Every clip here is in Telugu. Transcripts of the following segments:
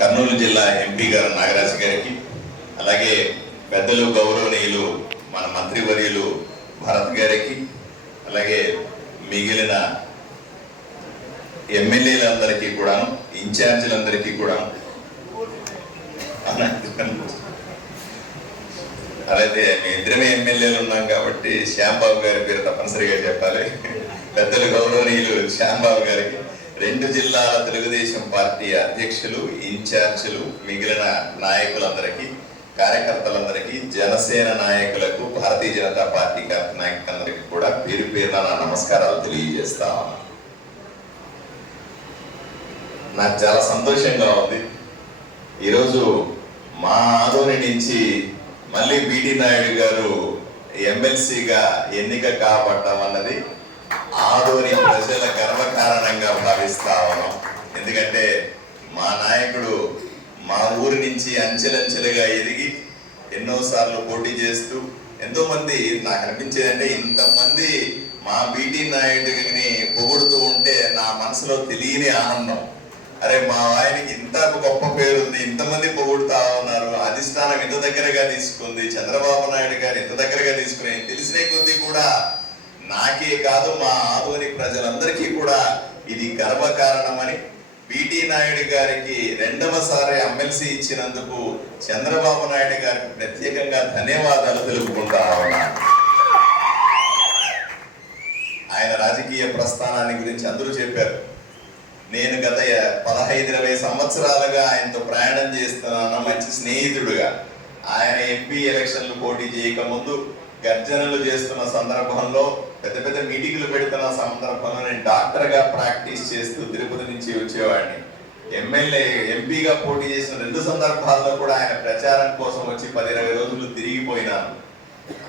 కర్నూలు జిల్లా ఎంపీ గారు నాగరాజు గారికి అలాగే పెద్దలు గౌరవనీయులు మన మంత్రివర్యులు భరత్ గారికి అలాగే మిగిలిన ఎమ్మెల్యేలందరికీ కూడాను ఇన్ఛార్జీలందరికీ కూడా అలాగే మీ ఇద్దరమే ఎమ్మెల్యేలు ఉన్నాం కాబట్టి శ్యాంబాబు గారి పేరు తప్పనిసరిగా చెప్పాలి. పెద్దలు గౌరవనీయులు శ్యాంబాబు గారికి. రెండు జిల్లాల తెలుగుదేశం పార్టీ అధ్యక్షులు ఇన్ఛార్జీలు మిగిలిన నాయకులందరికీ కార్యకర్తలందరికీ జనసేన నాయకులకు భారతీయ జనతా పార్టీ నాయకులందరికీ కూడా పేరు పేరున నా నమస్కారాలు తెలియజేస్తా నాకు చాలా సంతోషంగా ఉంది. ఈరోజు మా ఆదోని నుంచి మళ్ళీ బిటి నాయుడు గారు ఎమ్మెల్సీగా ఎన్నిక కాబట్టం అన్నది ఆదోని ప్రజల గర్వకారణంగా భావిస్తా ఉన్నాం. ఎందుకంటే మా నాయకుడు మా ఊరి నుంచి అంచెలంచెలుగా ఎదిగి ఎన్నోసార్లు పోటీ చేస్తూ ఎంతో మంది నాకు అనిపించేది అంటే ఇంతమంది మా బీటీ నాయుడిని పొగుడుతూ ఉంటే నా మనసులో తెలియని ఆనందం. అరే మా ఆయనకి ఇంత గొప్ప పేరు ఉంది ఇంతమంది పొగుడుతా ఉన్నారు అధిష్టానం ఇంత దగ్గరగా తీసుకుంది చంద్రబాబు నాయుడు గారు ఇంత దగ్గరగా తీసుకుని తెలిసిన కొద్దీ కూడా నాకే కాదు మా ఆదోని ప్రజలందరికీ కూడా ఇది గర్వకారణమని బిటి నాయుడు గారికి రెండవసారి ఎమ్మెల్సీ ఇచ్చినందుకు చంద్రబాబు నాయుడు గారికి ప్రత్యేకంగా ధన్యవాదాలు తెలుపుకుంటా ఉన్నా. ఆయన రాజకీయ ప్రస్థానాన్ని గురించి అందరూ చెప్పారు. నేను గత పదహైదు ఇరవై సంవత్సరాలుగా ఆయనతో ప్రయాణం చేస్తున్నాను మంచి స్నేహితుడుగా. ఆయన ఎంపీ ఎలక్షన్లు పోటీ చేయక ముందు గర్జనలు చేస్తున్న సందర్భంలో పెద్ద పెద్ద మీటింగ్లు పెడుతున్న సందర్భంలో నేను డాక్టర్గా ప్రాక్టీస్ చేస్తూ తిరుపతి నుంచి వచ్చేవాడిని. ఎమ్మెల్యే ఎంపీగా పోటీ చేసిన రెండు సందర్భాల్లో కూడా ఆయన ప్రచారం కోసం వచ్చి పది ఇరవై రోజులు తిరిగిపోయినాను.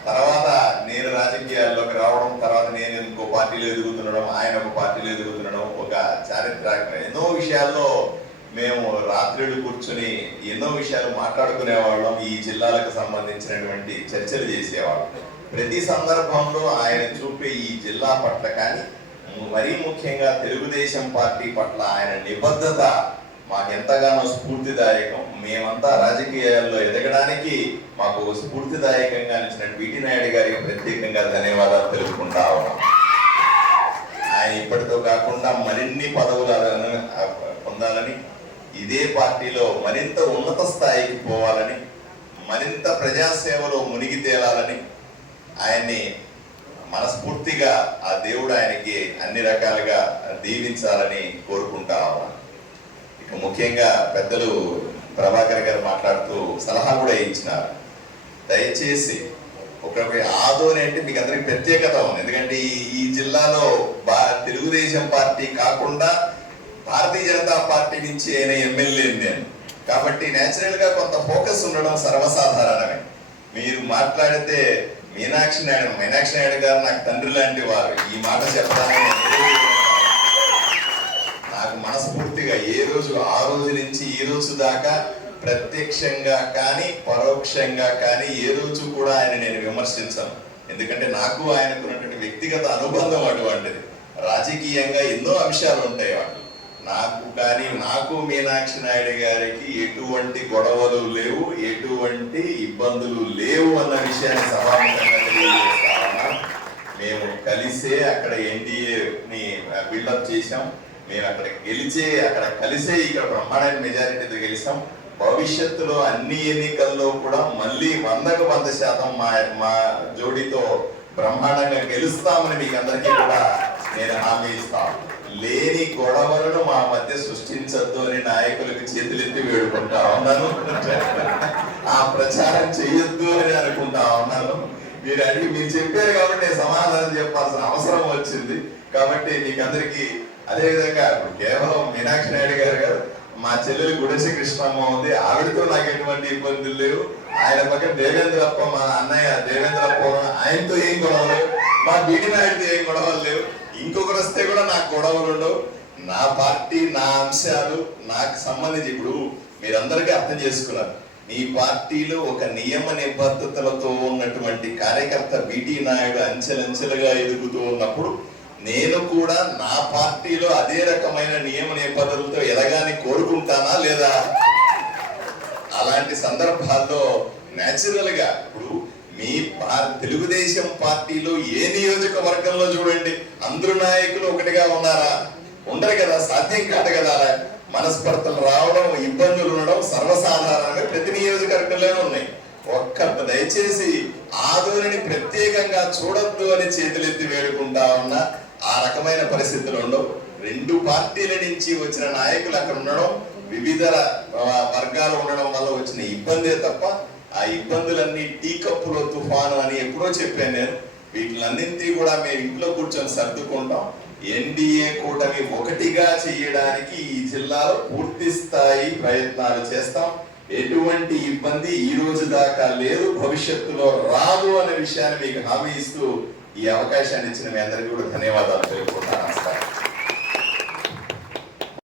తర్వాత నేను రాజకీయాల్లోకి రావడం తర్వాత నేను ఇంకో పార్టీలో ఎదుగుతుండడం ఆయన ఒక పార్టీలో ఎదుగుతుండడం ఒక చారిత్రక ఎన్నో విషయాల్లో మేము రాత్రులు కూర్చుని ఎన్నో విషయాలు మాట్లాడుకునేవాళ్ళం ఈ జిల్లాలకు సంబంధించినటువంటి చర్చలు చేసేవాళ్ళం. ప్రతి సందర్భంలో ఆయన చూ జిల్లా పట్ల కానీ మరీ ముఖ్యంగా తెలుగుదేశం పార్టీ పట్ల ఆయన నిబద్ధత మాకెంతగానో స్ఫూర్తిదాయకం. మేమంతా రాజకీయాల్లో ఎదగడానికి మాకు స్ఫూర్తిదాయకంగా నిలిచిన బిటి నాయుడు గారికి ప్రత్యేకంగా ధన్యవాదాలు తెలుపుకుంటా ఉన్నాం. ఆయన ఇప్పటితో కాకుండా మరిన్ని పదవులు పొందాలని ఇదే పార్టీలో మరింత ఉన్నత స్థాయికి పోవాలని మరింత ప్రజాసేవలో మునిగి తేలాలని ఆయన్ని మనస్ఫూర్తిగా ఆ దేవుడు ఆయనకి అన్ని రకాలుగా దీవించాలని కోరుకుంటా ఉన్నాను. ఇక ముఖ్యంగా పెద్దలు ప్రభాకర్ గారు మాట్లాడుతూ సలహా కూడా ఇచ్చినారు. దయచేసి ఒక ఆదోని అంటే మీకు అందరికి ప్రత్యేకత ఉంది. ఎందుకంటే ఈ ఈ జిల్లాలో బా తెలుగుదేశం పార్టీ కాకుండా భారతీయ జనతా పార్టీ నుంచి అయిన ఎమ్మెల్యే నేను. కాబట్టి నేచురల్గా కొంత ఫోకస్ ఉండడం సర్వసాధారణమే. మీరు మాట్లాడితే మీనాక్షి నాయుడు మీనాక్షి నాయుడు గారు నాకు తండ్రి లాంటి వారు. ఈ మాట చెప్తాను నాకు మనస్ఫూర్తిగా ఏ రోజు ఆ రోజు నుంచి ఈ రోజు దాకా ప్రత్యక్షంగా కానీ పరోక్షంగా కానీ ఏ రోజు కూడా ఆయన నేను విమర్శించను. ఎందుకంటే నాకు ఆయనకున్నటువంటి వ్యక్తిగత అనుబంధం అటువంటిది. రాజకీయంగా ఎన్నో అంశాలు ఉంటాయి వాటి నాకు కానీ నాకు మీనాక్షి నాయుడు గారికి ఎటువంటి గొడవలు లేవు ఎటువంటి ఇబ్బందులు లేవు అన్న విషయాన్ని సభాముఖంగా తెలియజేస్తామన్నా. మేము కలిసే అక్కడ ఎన్డీఏని బిల్డప్ చేశాం. మేము అక్కడ గెలిచే అక్కడ కలిసే ఇక్కడ బ్రహ్మాండ మెజారిటీతో గెలిచాం. భవిష్యత్తులో అన్ని ఎన్నికల్లో కూడా మళ్ళీ వందకు వంద శాతం మా మా జోడితో బ్రహ్మాండంగా గెలుస్తామని మీకు అందరికీ కూడా నేను హామీ ఇస్తాను లేని గొడవలను మా మధ్య సృష్టించద్దు అని నాయకులకు చేతులెత్తి వేడుకుంటా ఉన్నాను. ఆ ప్రచారం చేయొద్దు అని అనుకుంటా ఉన్నాను. మీరు అడిగి మీరు చెప్పారు కాబట్టి నేను సమాధానం చెప్పాల్సిన అవసరం వచ్చింది. కాబట్టి మీకు అందరికీ అదే విధంగా కేవలం మీనాక్షి నాయుడు గారు గారు మా చెల్లెలు గుడసి కృష్ణమ్మ ఉంది. ఆవిడతో నాకు ఎటువంటి ఇబ్బందులు లేవు. ఆయన పక్కన దేవేంద్రప్ప మా అన్నయ్య దేవేంద్రప్ప ఆయనతో ఏం గొడవలు మా బీడి నాయుడుతో ఏం గొడవలు లేవు. ఇంకొకరు వస్తే కూడా నాకు గొడవలు ఉండవు. నా పార్టీ నా అంశాలు నాకు సంబంధించి ఇప్పుడు మీరందరికీ అర్థం చేసుకున్నారు. మీ పార్టీలో ఒక నియమ నిబద్ధతలతో ఉన్నటువంటి కార్యకర్త బిటి నాయుడు అంచెలంచెలుగా ఎదుగుతూ ఉన్నప్పుడు నేను కూడా నా పార్టీలో అదే రకమైన నియమ నిబద్ధతలతో ఎదగాని కోరుకుంటానా లేదా? అలాంటి సందర్భాల్లో న్యాచురల్గా గా ఇప్పుడు మీ తెలుగుదేశం పార్టీలో ఏ నియోజకవర్గంలో చూడండి అందరు నాయకులు ఒకటిగా ఉన్నారా? ఉండరు కదా సాధ్యం కాదు కదా అలా మనస్పర్ధలు రావడం ఇబ్బందులు ఉండడం సర్వసాధారణంగా ప్రతి నియోజకవర్గంలోనే ఉన్నాయి. ఒక్క దయచేసి ఆదోనిని ప్రత్యేకంగా చూడొద్దు అని చేతులెత్తి వేడుకుంటా ఉన్న ఆ రకమైన పరిస్థితులు ఉండవు. రెండు పార్టీల నుంచి వచ్చిన నాయకులు అక్కడ ఉండడం వివిధ వర్గాలు ఉండడం వల్ల వచ్చిన ఇబ్బందే తప్ప ఆ ఇబ్బందులన్నీ టీ కప్పులో తుఫాను అని ఎప్పుడో చెప్పాను నేను. వీటిలన్నింటినీ కూడా మేము ఇంట్లో కూర్చొని సర్దుకుంటాం. ఎన్డీఏ కూటమి ఒకటిగా చేయడానికి ఈ జిల్లాలో పూర్తి స్థాయి ప్రయత్నాలు చేస్తాం. ఎటువంటి ఇబ్బంది ఈ రోజు దాకా లేదు. భవిష్యత్తులో రాదు అనే విషయాన్ని మీకు హామీ ఇస్తూ ఈ అవకాశాన్ని ఇచ్చిన మీ అందరికీ కూడా ధన్యవాదాలు తెలుపుకుంటాను నమస్కారం.